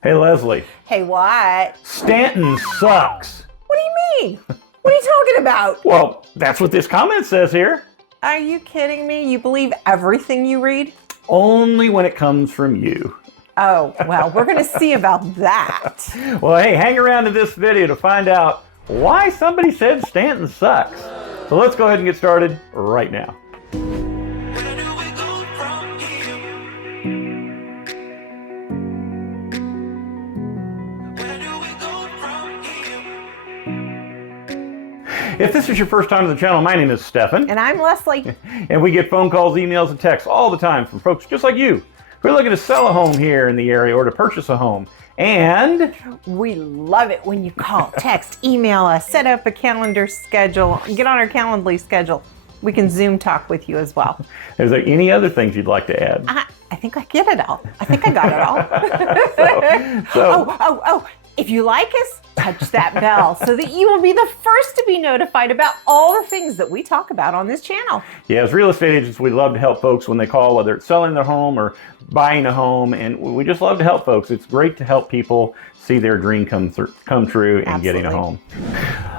Hey, Leslie. Hey, what? Staunton sucks. What do you mean? What are you talking about? Well, that's what this comment says here. Are you kidding me? You believe everything you read? Only when it comes from you. Oh, well, we're going to see about that. Well, hey, hang around to this video to find out why somebody said Staunton sucks. So let's go ahead and get started right now. If this is your first time to the channel, my name is Stefan. And I'm Leslie. And we get phone calls, emails, and texts all the time from folks just like you who are looking to sell a home here in the area or to purchase a home. And we love it when you call, text, email us, set up a calendar schedule, get on our Calendly schedule. We can Zoom talk with you as well. Is there any other things you'd like to add? I think I get it all. I think I got it all. Oh, if you like us, touch that bell so that you will be the first to be notified about all the things that we talk about on this channel. Yeah, as real estate agents, we love to help folks when they call, whether it's selling their home or buying a home, and we just love to help folks. It's great to help people see their dream come true and getting a home.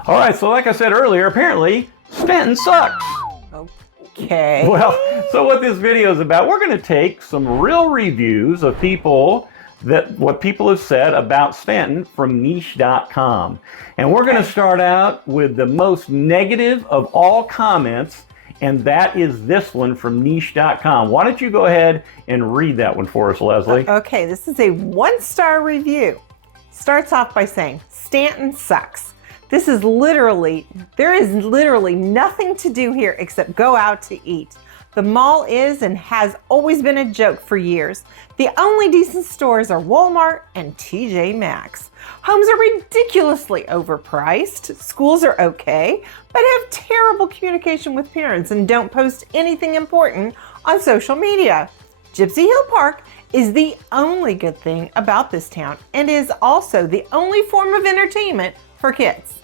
All right, so like I said earlier, apparently Staunton sucks. Okay. Well, so what this video is about, we're going to take some real reviews of what people have said about Staunton from niche.com. And we're going to start out with the most negative of all comments, and that is this one from niche.com. Why don't you go ahead and read that one for us, Leslie? Okay, this is a 1-star review. Starts off by saying, Staunton sucks. There is literally nothing to do here except go out to eat. The mall is and has always been a joke for years. The only decent stores are Walmart and TJ Maxx. Homes are ridiculously overpriced. Schools are okay, but have terrible communication with parents and don't post anything important on social media. Gypsy Hill Park is the only good thing about this town and is also the only form of entertainment for kids.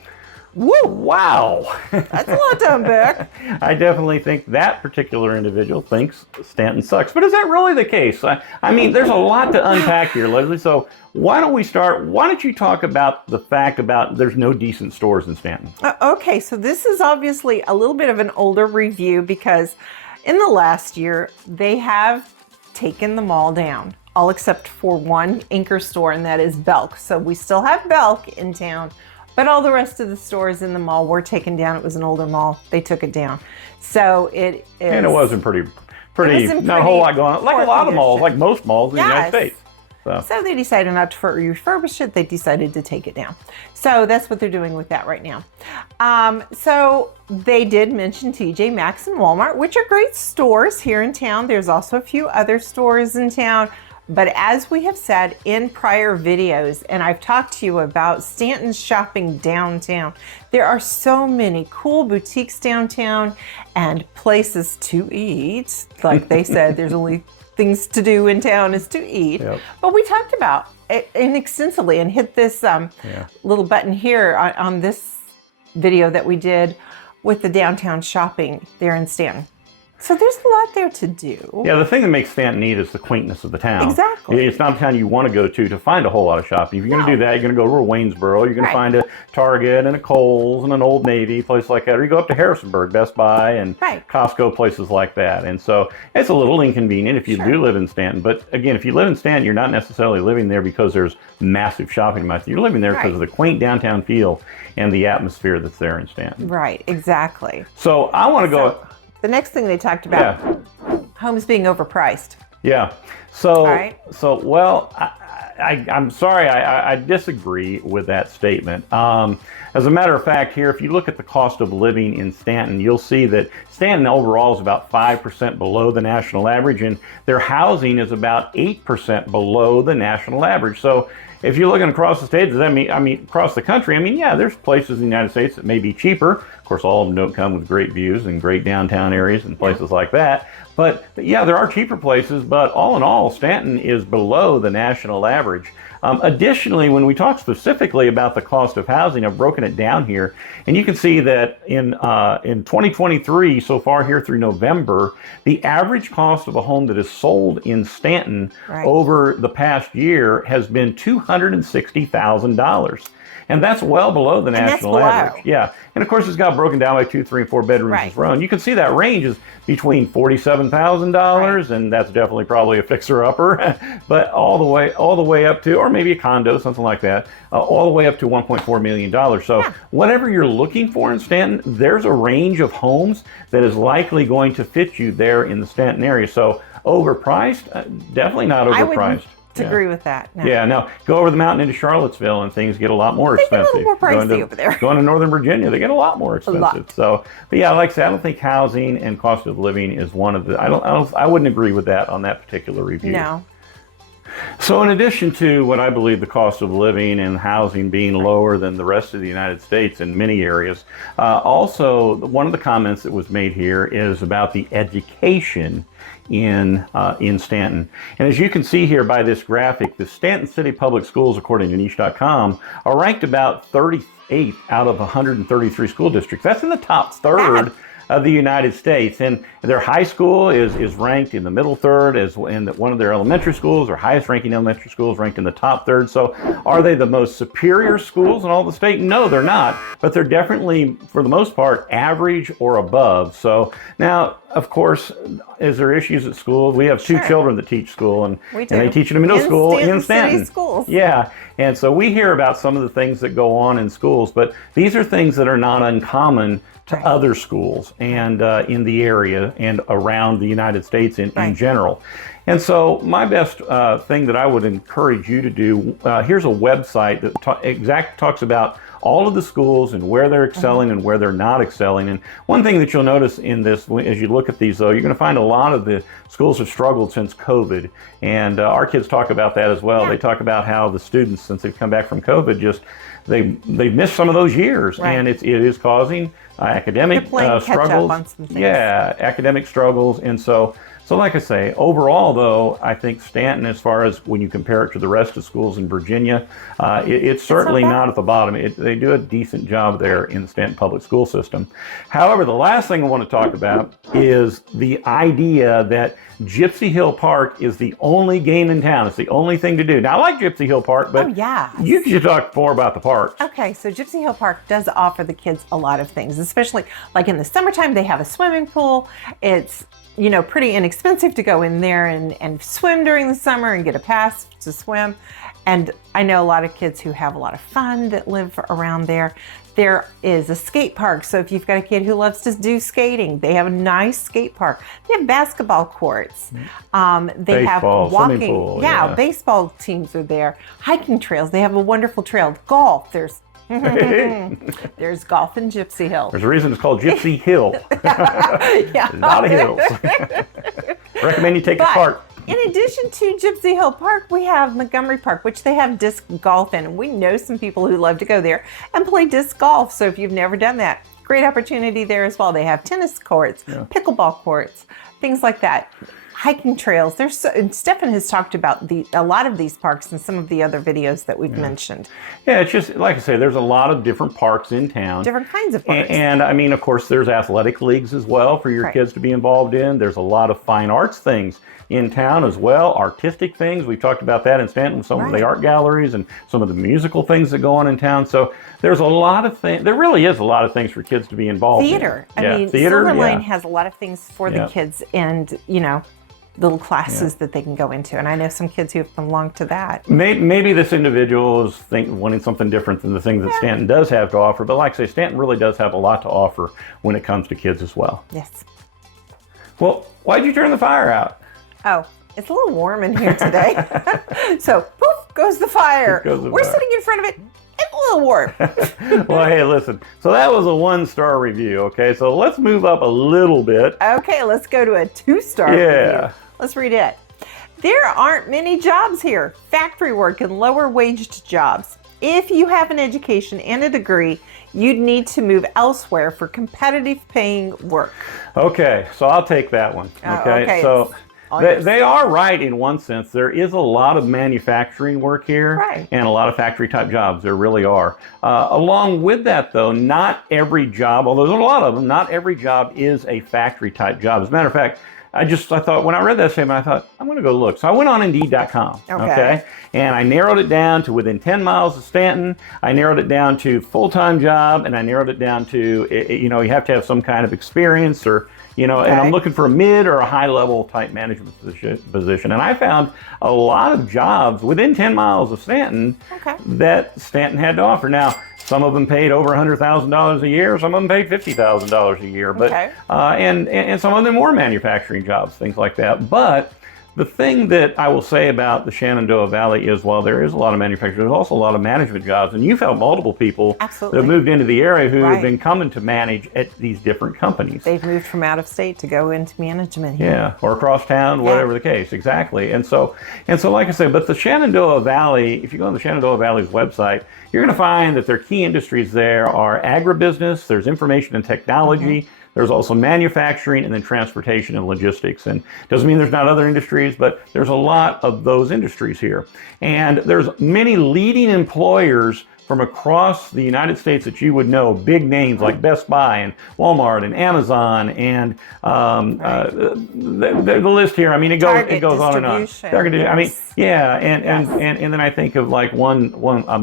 Woo, wow. That's a lot to unpack. I definitely think that particular individual thinks Staunton sucks. But is that really the case? I mean, there's a lot to unpack here, Leslie. So why don't we start? Why don't you talk about the fact about there's no decent stores in Staunton? Okay, so this is obviously a little bit of an older review because in the last year, they have taken the mall down, all except for one anchor store, and that is Belk. So we still have Belk in town, but all the rest of the stores in the mall were taken down. It was an older mall. They took it down. So it is. And it wasn't pretty not a whole lot going on. Like a lot of malls, like most malls in the United States. So they decided not to refurbish it. They decided to take it down. So that's what they're doing with that right now. So they did mention TJ Maxx and Walmart, which are great stores here in town. There's also a few other stores in town. But as we have said in prior videos, and I've talked to you about Staunton shopping downtown, there are so many cool boutiques downtown and places to eat. Like they said, there's only things to do in town is to eat. Yep. But we talked about it extensively and hit this little button here on this video that we did with the downtown shopping there in Staunton. So there's a lot there to do. Yeah, the thing that makes Staunton neat is the quaintness of the town. Exactly. It's not a town you want to go to find a whole lot of shopping. If you're going to do that, you're going to go to Waynesboro. You're going to find a Target and a Kohl's and an Old Navy, place like that. Or you go up to Harrisonburg, Best Buy and Costco, places like that. And so it's a little inconvenient if you do live in Staunton. But again, if you live in Staunton, you're not necessarily living there because there's massive shopping amounts. You're living there because of the quaint downtown feel and the atmosphere that's there in Staunton. Right, exactly. So I want to go... The next thing they talked about, homes being overpriced. Yeah. So, well, I'm sorry, I disagree with that statement. As a matter of fact, here, if you look at the cost of living in Staunton, you'll see that Staunton overall is about 5% below the national average, and their housing is about 8% below the national average. So if you're looking across the state, does that mean, across the country, yeah, there's places in the United States that may be cheaper. Of course, all of them don't come with great views and great downtown areas and places like that. But yeah, there are cheaper places, but all in all, Staunton is below the national average. Additionally, when we talk specifically about the cost of housing, I've broken it down here, and you can see that in 2023, so far here through November, the average cost of a home that is sold in Staunton over the past year has been $260,000. And that's well below the national average. Yeah. And of course, it's got broken down by 2, 3, and 4 bedrooms as well. And you can see that range is between $47,000, and that's definitely probably a fixer-upper, but all the way up to, or maybe a condo, something like that, all the way up to $1.4 million. So whatever you're looking for in Staunton, there's a range of homes that is likely going to fit you there in the Staunton area. So overpriced? Definitely not overpriced. Agree with that. No. Yeah, now go over the mountain into Charlottesville and things get a lot more expensive. They get a little more pricey over there. Going to Northern Virginia, they get a lot more expensive. A lot. So, but yeah, like I said, I don't think housing and cost of living is one of the. I wouldn't agree with that on that particular review. No. So in addition to what I believe the cost of living and housing being lower than the rest of the United States in many areas, also one of the comments that was made here is about the education in Staunton. And as you can see here by this graphic, the Staunton City Public Schools, according to niche.com, are ranked about 38th out of 133 school districts. That's in the top third of the United States, and their high school is ranked in the middle third, as in one of their elementary schools, or highest ranking elementary schools, ranked in the top third. So are they the most superior schools in all the state? No, they're not, but they're definitely, for the most part, average or above. So now, of course, is there issues at school? We have two children that teach school, and they teach in a middle school in Staunton. City schools. Yeah, and so we hear about some of the things that go on in schools, but these are things that are not uncommon to other schools and in the area and around the United States in general. And so my best thing that I would encourage you to do, here's a website that talks about all of the schools and where they're excelling and where they're not excelling. And one thing that you'll notice in this, as you look at these, though, you're going to find a lot of the schools have struggled since COVID. And our kids talk about that as well. Yeah. They talk about how the students, since they've come back from COVID, they've missed some of those years. And it is causing academic struggles. On some things. Yeah, academic struggles. And so like I say, overall, though, I think Staunton, as far as when you compare it to the rest of schools in Virginia, it's certainly not at the bottom. They do a decent job there in the Staunton public school system. However, the last thing I want to talk about is the idea that Gypsy Hill Park is the only game in town. It's the only thing to do. Now, I like Gypsy Hill Park, but you should talk more about the parks. Okay, so Gypsy Hill Park does offer the kids a lot of things, especially like in the summertime, they have a swimming pool. It's pretty inexpensive to go in there and swim during the summer and get a pass to swim. And I know a lot of kids who have a lot of fun that live around there. There is a skate park. So if you've got a kid who loves to do skating, they have a nice skate park. They have basketball courts. They have walking. Pool, baseball teams are there. Hiking trails. They have a wonderful trail. Golf. There's golf in Gypsy Hill. There's a reason it's called Gypsy Hill. A lot of hills. Recommend you take a part. In addition to Gypsy Hill Park, we have Montgomery Park, which they have disc golf in. And we know some people who love to go there and play disc golf. So if you've never done that, great opportunity there as well. They have tennis courts, pickleball courts, things like that. Hiking trails. Stefan has talked about a lot of these parks in some of the other videos that we've mentioned. Yeah, it's just, like I say, there's a lot of different parks in town. Different kinds of parks. And of course, there's athletic leagues as well for your kids to be involved in. There's a lot of fine arts things in town as well, artistic things. We've talked about that in Staunton, some of the art galleries and some of the musical things that go on in town. So there's a lot of things. There really is a lot of things for kids to be involved in. Theater. Silver Lane has a lot of things for the kids and, little classes that they can go into. And I know some kids who have belonged to that. Maybe this individual is wanting something different than the things that Staunton does have to offer. But like I say, Staunton really does have a lot to offer when it comes to kids as well. Yes. Well, why'd you turn the fire out? Oh, it's a little warm in here today. So poof goes the fire. We're sitting in front of it. It's a little warm. Well, hey, listen. So that was a 1-star review, okay? So let's move up a little bit. Okay, let's go to a 2-star review. Let's read it. There aren't many jobs here. Factory work and lower waged jobs. If you have an education and a degree, you'd need to move elsewhere for competitive paying work. Okay, so I'll take that one. Okay, so they are right in one sense. There is a lot of manufacturing work here, and a lot of factory type jobs. There really are. Along with that, though, not every job, although there's a lot of them, not every job is a factory type job. As a matter of fact, I thought, when I read that statement, I thought, I'm going to go look. So I went on Indeed.com, okay? And I narrowed it down to within 10 miles of Staunton. I narrowed it down to full-time job, and I narrowed it down to, you have to have some kind of experience or, and I'm looking for a mid or a high-level type management position. And I found a lot of jobs within 10 miles of Staunton that Staunton had to offer. Now, some of them paid over $100,000 a year. Some of them paid $50,000 a year. But and some of them were manufacturing jobs, things like that. But the thing that I will say about the Shenandoah Valley is, while there is a lot of manufacturing, there's also a lot of management jobs. And you've had multiple people that have moved into the area who have been coming to manage at these different companies. They've moved from out of state to go into management here. Yeah, or across town, whatever the case. Exactly. And so like I said, but the Shenandoah Valley, if you go on the Shenandoah Valley's website, you're going to find that their key industries there are agribusiness, there's information and technology, there's also manufacturing, and then transportation and logistics. And doesn't mean there's not other industries, but there's a lot of those industries here. And there's many leading employers from across the United States that you would know, big names like Best Buy and Walmart and Amazon and the list here. I mean, it goes on and on. Target, I mean, and then I think of like one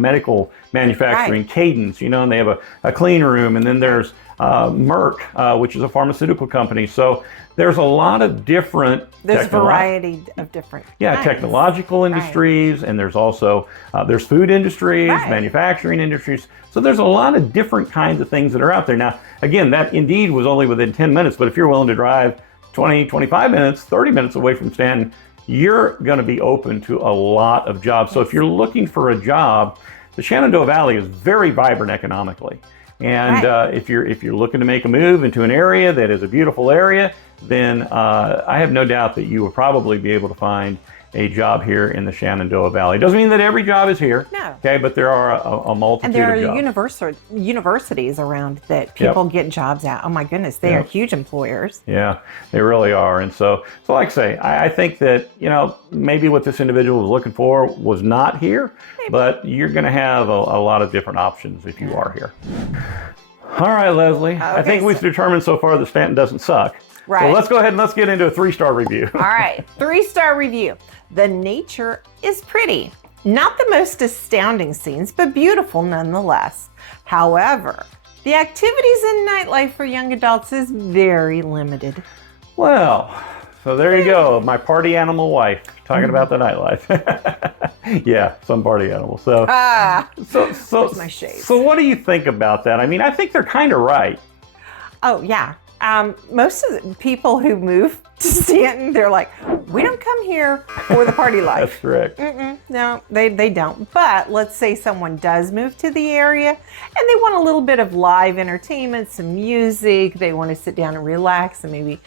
medical manufacturing, Cadence, and they have a clean room, and then there's Merck, which is a pharmaceutical company. So there's a lot of different... There's a variety of different... technological industries, and there's also, there's food industries, manufacturing industries. So there's a lot of different kinds of things that are out there. Now, again, that Indeed was only within 10 minutes, but if you're willing to drive 20, 25 minutes, 30 minutes away from Staunton, you're going to be open to a lot of jobs. So if you're looking for a job, the Shenandoah Valley is very vibrant economically. And if you're looking to make a move into an area that is a beautiful area, then I have no doubt that you will probably be able to find a job here in the Shenandoah Valley. Doesn't mean that every job is here. No. Okay, but there are a multitude of jobs. And there are universities around that people get jobs at. Oh my goodness, they are huge employers. Yeah, they really are. And so like I say, I think that, maybe what this individual was looking for was not here, but you're going to have a lot of different options if you are here. All right, Leslie. I think we've determined so far that Staunton doesn't suck. Right. So let's go ahead and let's get into a 3-star review. All right, 3-star review. The nature is pretty. Not the most astounding scenes, but beautiful nonetheless. However, the activities and nightlife for young adults is very limited. Well, so there you go. My party animal wife talking about the nightlife. Yeah, some party animal. So, where's my shade? So what do you think about that? I mean, I think they're kind of right. Oh, yeah. Most of the people who move to Staunton, they're like, we don't come here for the party life. That's correct. No, they don't. But let's say someone does move to the area and they want a little bit of live entertainment, some music. They want to sit down and relax and maybe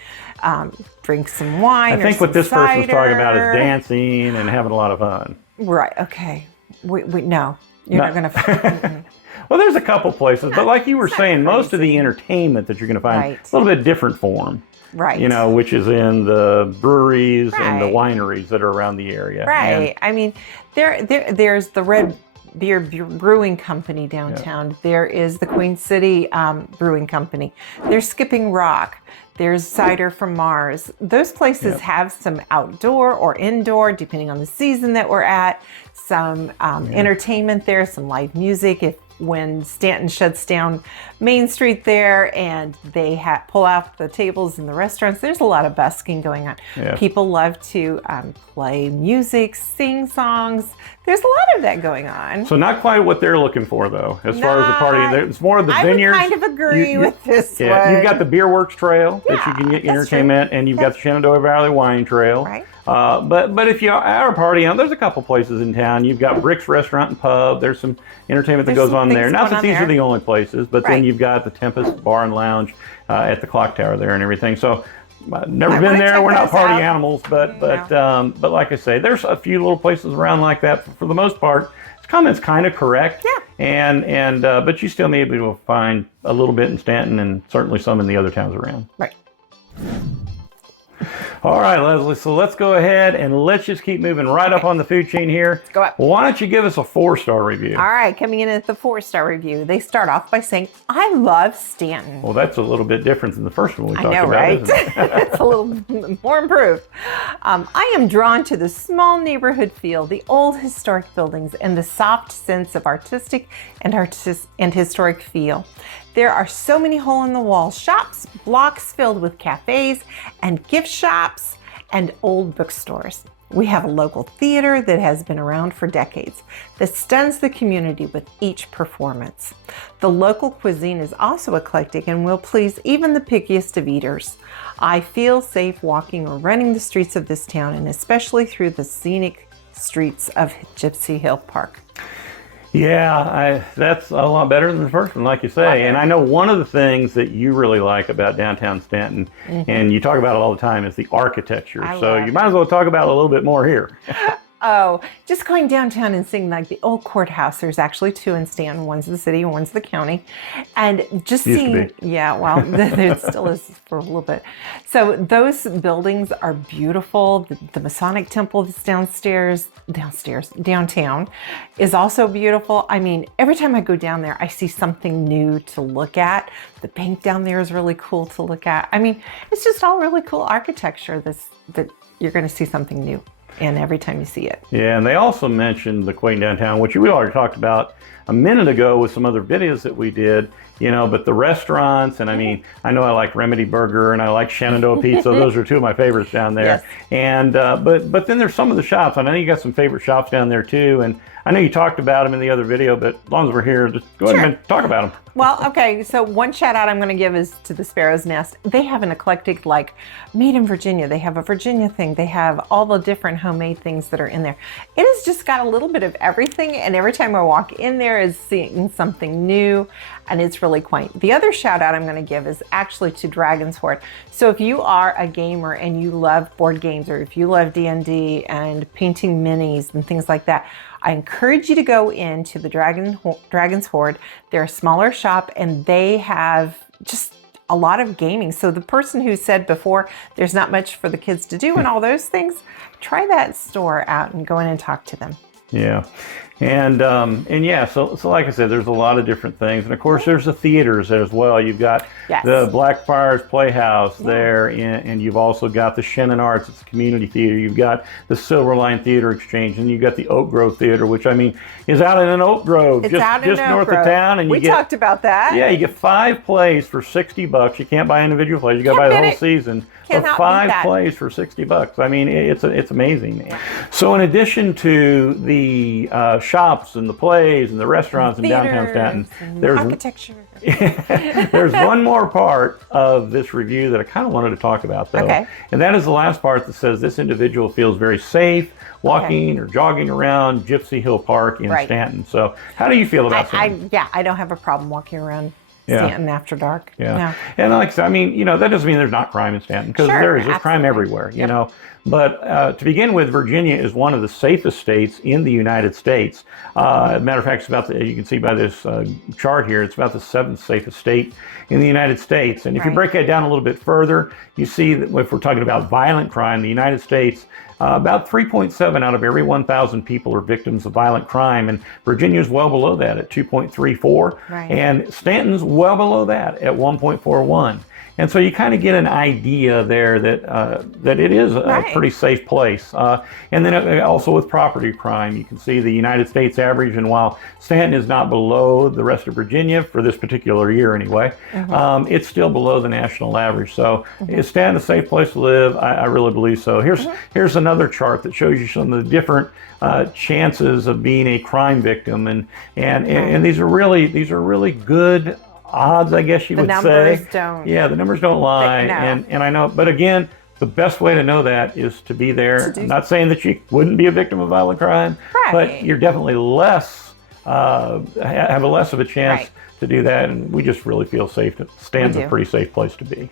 drink some wine. I think what this person's talking about is dancing and having a lot of fun. Right. Okay. No, you're not going to. Well, there's a couple places, but like you were saying, most of the entertainment that you're going to find is a little bit different form. Right. Which is in the breweries and the wineries that are around the area. Right. And I mean, there's the Red Beer Brewing Company downtown. Yep. There is the Queen City Brewing Company. There's Skipping Rock. There's Cider from Mars. Those places have some outdoor or indoor, depending on the season that we're at, some entertainment there, some live music. When Staunton shuts down Main Street there and they pull out the tables in the restaurants, there's a lot of busking going on. Yeah. People love to play music, sing songs. There's a lot of that going on. So not quite what they're looking for, though, as far as the party. It's more of the vineyards. I would kind of agree with this one. You've got the Beer Works Trail that you can get entertainment, and you've got the Shenandoah Valley Wine Trail. Right. But if you are at a party, there's a couple places in town. You've got Brick's Restaurant and Pub. There's some entertainment that goes on there. Not that these are the only places, but then you've got the Tempest Bar and Lounge at the Clock Tower there and everything. So never been there. We're not party animals, but like I say, there's a few little places around like that. For the most part, his comment's kind of correct. Yeah. But you still may be able to find a little bit in Staunton and certainly some in the other towns around. Right. All right, Leslie, so let's go ahead and let's just keep moving right up on the food chain here. Go up. Why don't you give us a 4-star review? All right, coming in at the 4-star review, they start off by saying, I love Staunton. Well, that's a little bit different than the first one we talked about, right? isn't it? It's a little more improved. I am drawn to the small neighborhood feel, the old historic buildings, and the soft sense of artistic and historic feel. There are so many hole-in-the-wall shops, blocks filled with cafes and gift shops and old bookstores. We have a local theater that has been around for decades that stuns the community with each performance. The local cuisine is also eclectic and will please even the pickiest of eaters. I feel safe walking or running the streets of this town, and especially through the scenic streets of Gypsy Hill Park. Yeah, that's a lot better than the first one, like you say. And I know one of the things that you really like about downtown Staunton, and you talk about it all the time, is the architecture. So you might as well talk about it a little bit more here. Oh, just going downtown and seeing like the old courthouse. There's actually 2 in Staunton. One's the city and one's the county. And just seeing, yeah, well, it still is for a little bit. So those buildings are beautiful. The Masonic Temple that's downtown is also beautiful. I mean, every time I go down there, I see something new to look at. The bank down there is really cool to look at. I mean, it's just all really cool architecture that you're going to see something new. And every time you see it. Yeah, and they also mentioned the quaint downtown, which we already talked about a minute ago with some other videos that we did, but the restaurants, and I mean, I know I like Remedy Burger and I like Shenandoah Pizza. Those are 2 of my favorites down there. Yes. And but then there's some of the shops. I know you got some favorite shops down there too, and I know you talked about them in the other video, but as long as we're here, just go ahead and talk about them. Well, okay, so one shout out I'm going to give is to the Sparrow's Nest. They have an eclectic, like, made in Virginia. They have a Virginia thing. They have all the different homemade things that are in there. It has just got a little bit of everything, and every time I walk in there is seeing something new, and it's really quaint. The other shout out I'm going to give is actually to Dragon's Hoard. So if you are a gamer and you love board games, or if you love D&D and painting minis and things like that, I encourage you to go into the Dragon's Hoard. They're a smaller shop and they have just a lot of gaming. So the person who said before there's not much for the kids to do and all those things, try that store out and go in and talk to them. Yeah. And yeah, so like I said, there's a lot of different things. And of course, there's the theaters as well. You've got the Blackfriars Playhouse there, and you've also got the Shannon Arts, it's a community theater. You've got the Silverline Theater Exchange, and you've got the Oak Grove Theater, which I mean is out in an Oak Grove, just north of town. And we talked about that. Yeah, you get 5 plays for $60. You can't buy individual plays. You got to buy the whole season. But 5 plays for $60. I mean, it's amazing. So in addition to the shops and the plays and the restaurants in downtown Staunton, there's architecture. There's one more part of this review that I kind of wanted to talk about, though. Okay. And that is the last part that says this individual feels very safe walking or jogging around Gypsy Hill Park in Staunton. So how do you feel about that? I don't have a problem walking around Staunton after dark. Yeah. No. And like I said, I mean, that doesn't mean there's not crime in Staunton, because there's crime everywhere, you know. But to begin with, Virginia is one of the safest states in the United States. As a matter of fact, it's about you can see by this chart here, it's about the 7th safest state in the United States. And if you break that down a little bit further, you see that if we're talking about violent crime, the United States, about 3.7 out of every 1,000 people are victims of violent crime, and Virginia is well below that at 2.34, and Staunton's well below that at 1.41. And so you kind of get an idea there that it is a pretty safe place. And then also with property crime, you can see the United States average, and while Staunton is not below the rest of Virginia for this particular year anyway, it's still below the national average. So is Staunton a safe place to live? I really believe so. Here's another chart that shows you some of the different chances of being a crime victim, and these are really good odds, I guess you would say. The numbers don't. Yeah, the numbers don't lie. And I know, but again, the best way to know that is to be there. I'm not saying that you wouldn't be a victim of violent crime, but you're definitely have a less of a chance to do that. And we just really feel safe. Staunton's a pretty safe place to be.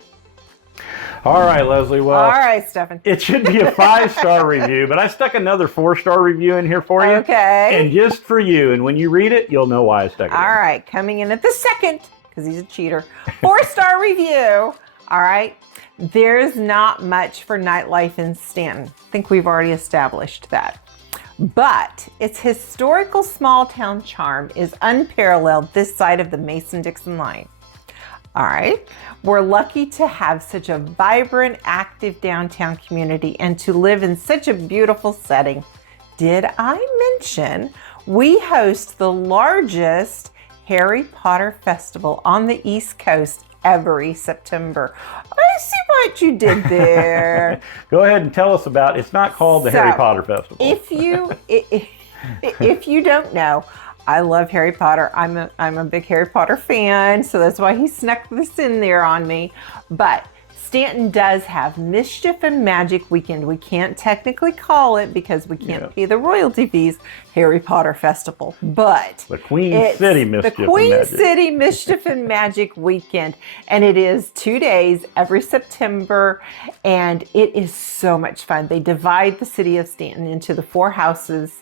All right, Leslie. Well, all right, Stephen. It should be a 5-star review, but I stuck another 4-star review in here for you. Okay. And just for you. And when you read it, you'll know why I stuck it in. All right, coming in at the second, because he's a cheater, 4-star review. All right. There's not much for nightlife in Staunton. I think we've already established that. But its historical small town charm is unparalleled this side of the Mason-Dixon line. All right. We're lucky to have such a vibrant, active downtown community and to live in such a beautiful setting. Did I mention we host the largest Harry Potter festival on the East Coast every September? I see what you did there. Go ahead and tell us about it. It's not called the Harry Potter Festival. If you don't know, I love Harry Potter. I'm a big Harry Potter fan, so that's why he snuck this in there on me. But Staunton does have Mischief and Magic Weekend. We can't technically call it because we can't pay the royalty fees, Harry Potter Festival. But the Queen City Mischief and Magic. The Queen City Mischief and Magic Weekend. And it is 2 days every September. And it is so much fun. They divide the city of Staunton into the 4 houses.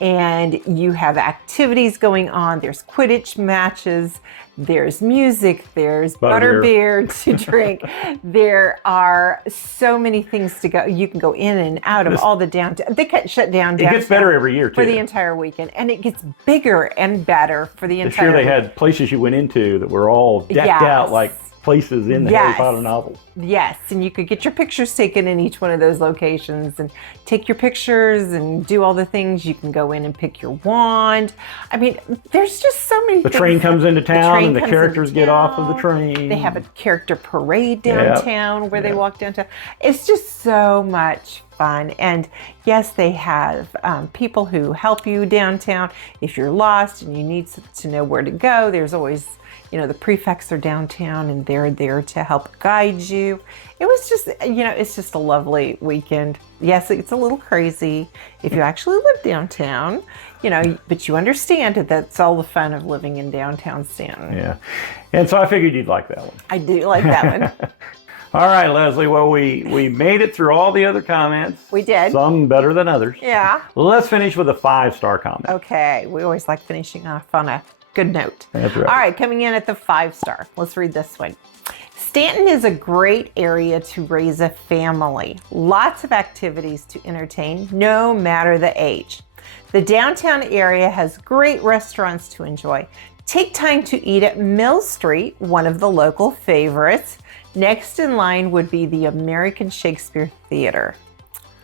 And you have activities going on. There's Quidditch matches. There's music, there's butterbeer to drink. There are so many things to go. You can go in and out of all the downtown. They shut down downtown. It gets better every year, too. For the entire weekend. And it gets bigger and better for the entire This year they weekend. had places you went into that were all decked out like places in the Harry Potter novels. Yes, and you could get your pictures taken in each one of those locations and take your pictures and do all the things. You can go in and pick your wand. I mean, there's just so many things. The train comes into town and the characters get off of the train. They have a character parade downtown where they walk downtown. It's just so much fun. And yes, they have people who help you downtown. If you're lost and you need to know where to go, there's always, the prefects are downtown and they're there to help guide you. It was just, it's just a lovely weekend. Yes, it's a little crazy if you actually live downtown, but you understand that that's all the fun of living in downtown Staunton. Yeah. And so I figured you'd like that one. I do like that one. All right, Leslie. Well, we made it through all the other comments. We did. Some better than others. Yeah. Let's finish with a 5-star comment. Okay. We always like finishing off on a good note. That's right. All right. Coming in at the 5-star. Let's read this one. Staunton is a great area to raise a family. Lots of activities to entertain, no matter the age. The downtown area has great restaurants to enjoy. Take time to eat at Mill Street, one of the local favorites. Next in line would be the American Shakespeare Theater.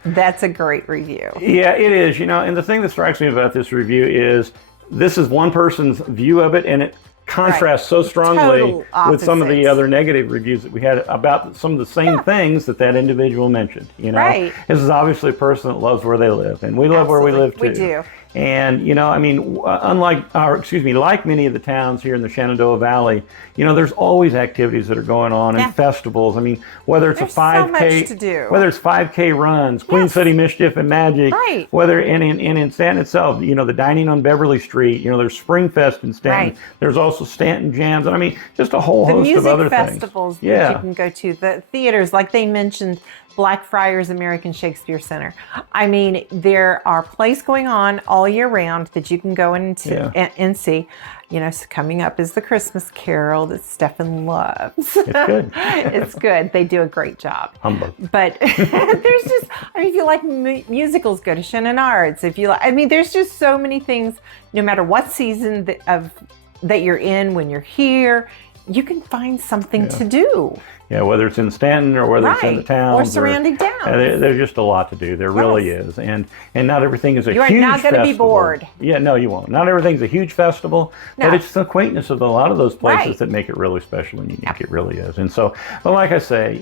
That's a great review. Yeah, it is. And the thing that strikes me about this review is this is one person's view of it, and it contrasts so strongly with some of the other negative reviews that we had about some of the same things that individual mentioned. Right. This is obviously a person that loves where they live, and we love where we live too. We do. And, like many of the towns here in the Shenandoah Valley, there's always activities that are going on and festivals. I mean, whether it's there's a 5K, so much to do. Whether it's 5K runs, Queen City Mischief and Magic, whether in Staunton itself, the dining on Beverly Street, there's Springfest in Staunton. There's also Staunton Jams. And I mean, just a whole host of other things. The music festivals that you can go to, the theaters, like they mentioned, Blackfriars American Shakespeare Center. I mean, there are plays going on all year round that you can go into and see. So coming up is the Christmas Carol that Stephen loves. It's good. It's good. They do a great job. Humbug. But there's just, if you like musicals, go to Shannon Arts. If you like, there's just so many things, no matter what season that you're in, when you're here, you can find something to do. Yeah, whether it's in Staunton or whether it's in the towns. Or surrounding towns. There's just a lot to do. There really is. And not everything is a huge festival. You are not going to be bored. Yeah, no, you won't. Not everything's a huge festival, but it's the quaintness of a lot of those places that make it really special and unique. It really is. And so, but like I say,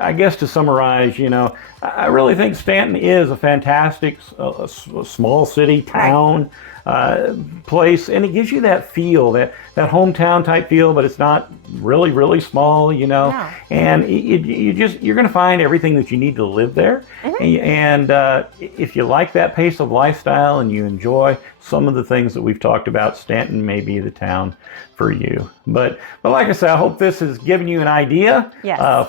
I guess to summarize, I really think Staunton is a fantastic small city town. place, and it gives you that feel, that hometown type feel, but it's not really small, you know. No. And you're going to find everything that you need to live there. And if you like that pace of lifestyle and you enjoy some of the things that we've talked about, Staunton may be the town for you. But like I said, I hope this has given you an idea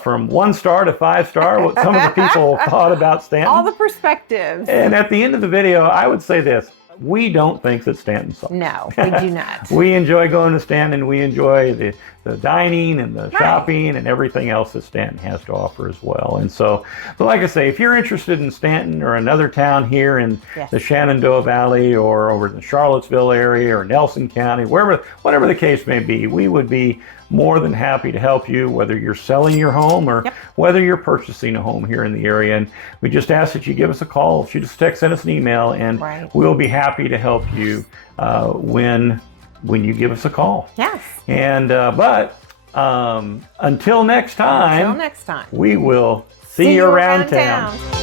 from 1 star to 5 star what some of the people thought about Staunton. All the perspectives. And at the end of the video, I would say this. We don't think that Staunton sucks. No, we do not. We enjoy going to Staunton. We enjoy the dining and the shopping and everything else that Staunton has to offer as well. And so, but like I say, if you're interested in Staunton or another town here in the Shenandoah Valley or over in the Charlottesville area or Nelson County, whatever the case may be, we would be more than happy to help you, whether you're selling your home or whether you're purchasing a home here in the area. And we just ask that you give us a call, shoot us a text, send us an email, and we'll be happy to help you when you give us a call. Yes. And but until next time, we we will see you around town.